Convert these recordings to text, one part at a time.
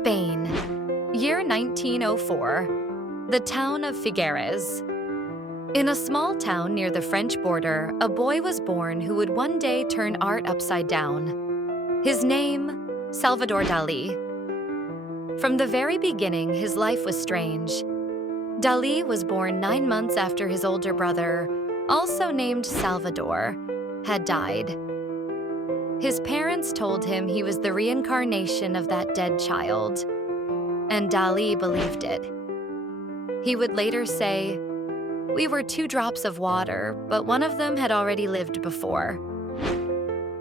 Spain, year 1904, the town of Figueres. In a small town near the French border, a boy was born who would one day turn art upside down. His name, Salvador Dalí. From the very beginning, his life was strange. Dali was born 9 months after his older brother, also named Salvador, had died. His parents told him he was the reincarnation of that dead child, and Dali believed it. He would later say, "We were 2 drops of water, but one of them had already lived before."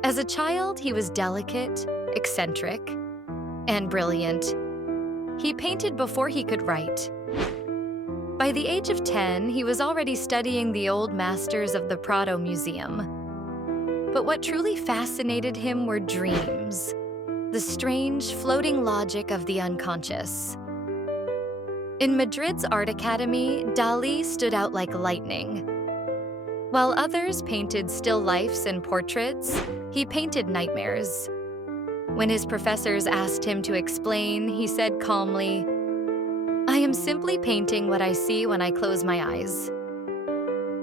As a child, he was delicate, eccentric, and brilliant. He painted before he could write. By the age of 10, he was already studying the old masters of the Prado Museum. But what truly fascinated him were dreams, the strange, floating logic of the unconscious. In Madrid's art academy, Dali stood out like lightning. While others painted still lifes and portraits, he painted nightmares. When his professors asked him to explain, he said calmly, "I am simply painting what I see when I close my eyes."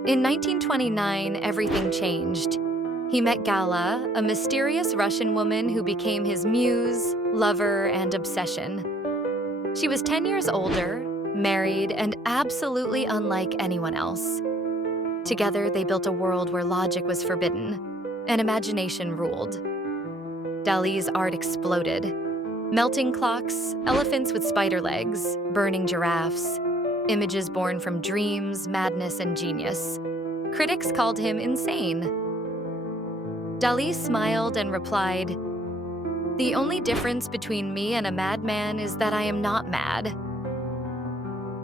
In 1929, everything changed. He met Gala, a mysterious Russian woman who became his muse, lover, and obsession. She was 10 years older, married, and absolutely unlike anyone else. Together, they built a world where logic was forbidden and imagination ruled. Dali's art exploded. Melting clocks, elephants with spider legs, burning giraffes, images born from dreams, madness, and genius. Critics called him insane. Dali smiled and replied, "The only difference between me and a madman is that I am not mad."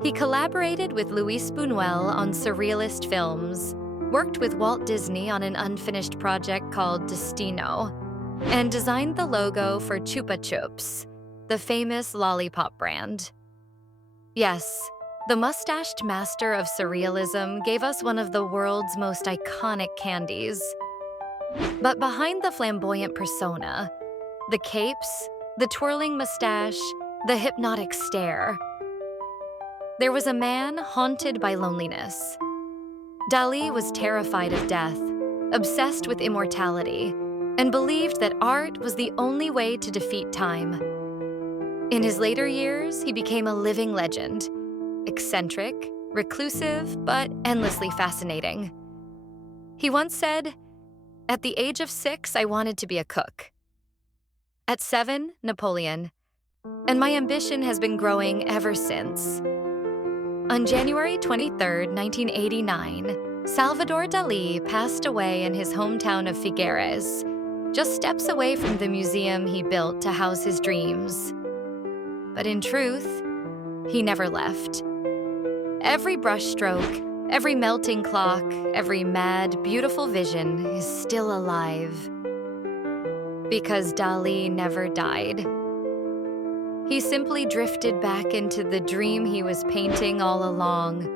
He collaborated with Luis Buñuel on surrealist films, worked with Walt Disney on an unfinished project called Destino, and designed the logo for Chupa Chups, the famous lollipop brand. Yes, the mustached master of surrealism gave us one of the world's most iconic candies. But behind the flamboyant persona, the capes, the twirling mustache, the hypnotic stare, there was a man haunted by loneliness. Dali was terrified of death, obsessed with immortality, and believed that art was the only way to defeat time. In his later years, he became a living legend, eccentric, reclusive, but endlessly fascinating. He once said, "At the age of 6, I wanted to be a cook. At 7, Napoleon. And my ambition has been growing ever since." On January 23, 1989, Salvador Dalí passed away in his hometown of Figueres, just steps away from the museum he built to house his dreams. But in truth, he never left. Every brushstroke, every melting clock, every mad, beautiful vision is still alive. Because Dali never died. He simply drifted back into the dream he was painting all along.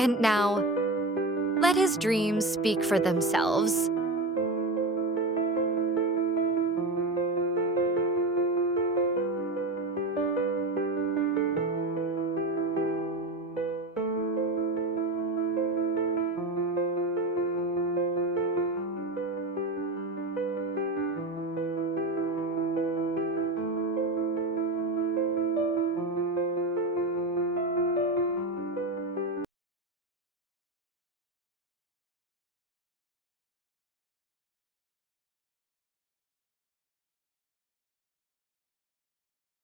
And now, let his dreams speak for themselves.